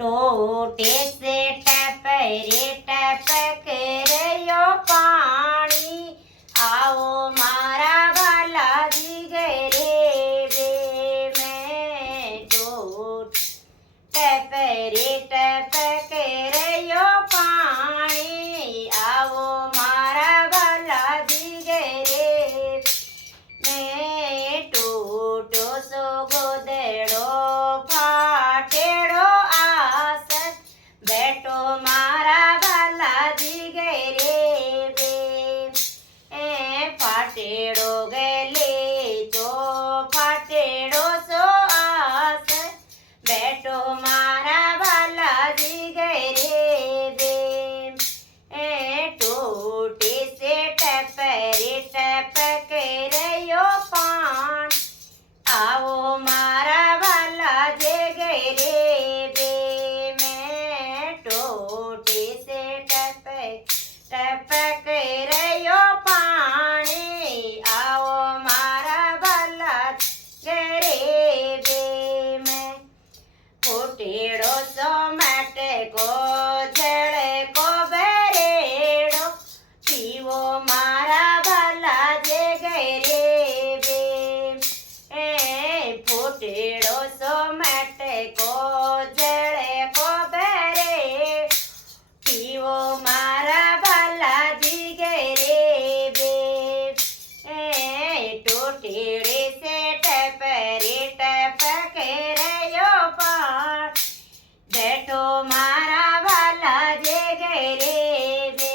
टोटे से टपरे टपक रह्यो पाणी आओ मारा बालाजी घरे बे मैं टोट टपरे टपक रह्यो पाणी आओ मारा बालाजी घरे मैं टूटो सो गोदड़ो फाटेड़ो आसर बैठो मारा बालाजी घरे बे फाटेड़ो गले तो फाटेड़ो सो आसर बैठो मारा बालाजी घरे बे टूटे से टपरे टपक रह्यो पाण आओ मारा बालाजी घरे बे मैं टूटे से टपक टपक रह्यो पाणी आओ मारा बालाजी घरे बे मैं फूटेड़ो सो मटको झड़को भरेड़ो पीवो मारा बालाजी घरे बे फूटेड़ो सो मटको झड़को भरे पीवो मारा बालाजी घरे बे टूटेड़े से टपरे टपक रह्यो पाण बैठो मारा बालाजी घरे बे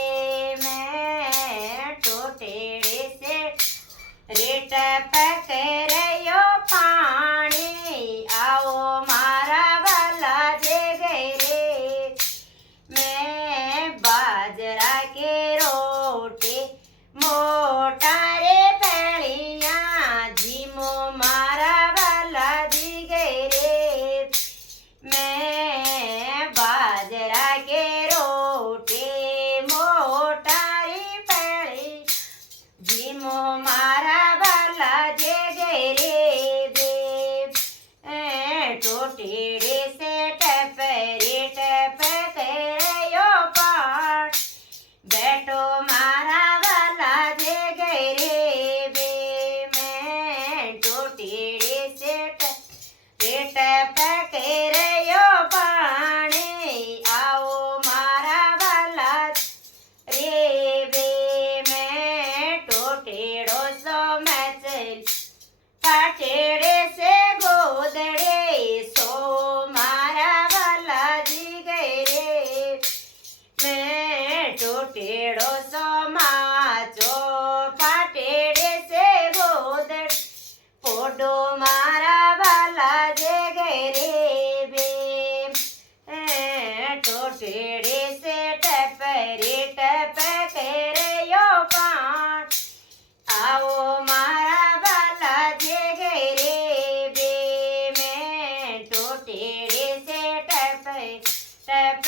मैं टूटेड़े से रे टपक रह्यो पाणी आओ मारा बालाजी घरे मैं बाजरा के रोटे मोटा रे पैलिया जीमो मारा बालाजी घरे मैं बाजरा के रोटे मोटा रे पैली जीमो मारा बालाजी घरे बे टोटेड़े से टपरे टपक रह्यो पाण बैठो मारा बालाजी घरे बे मैं टोटेड़े से टपरे टपक रह्यो पाणी आओ मारा बालाजी रे बे मैं टोटेड़ो सो मचल फाटेड़े से गोदड़े सो मारा बालाजी घरे मैं टोटेड़ो सो माचो फाटेड़े से गोदड़ पोडो मारा बालाजी घरे बे टोटेड़े से टपरे टपक रह्यो पाण आओ मारा बालाजी घरे बे मैं टोटेड़े से टप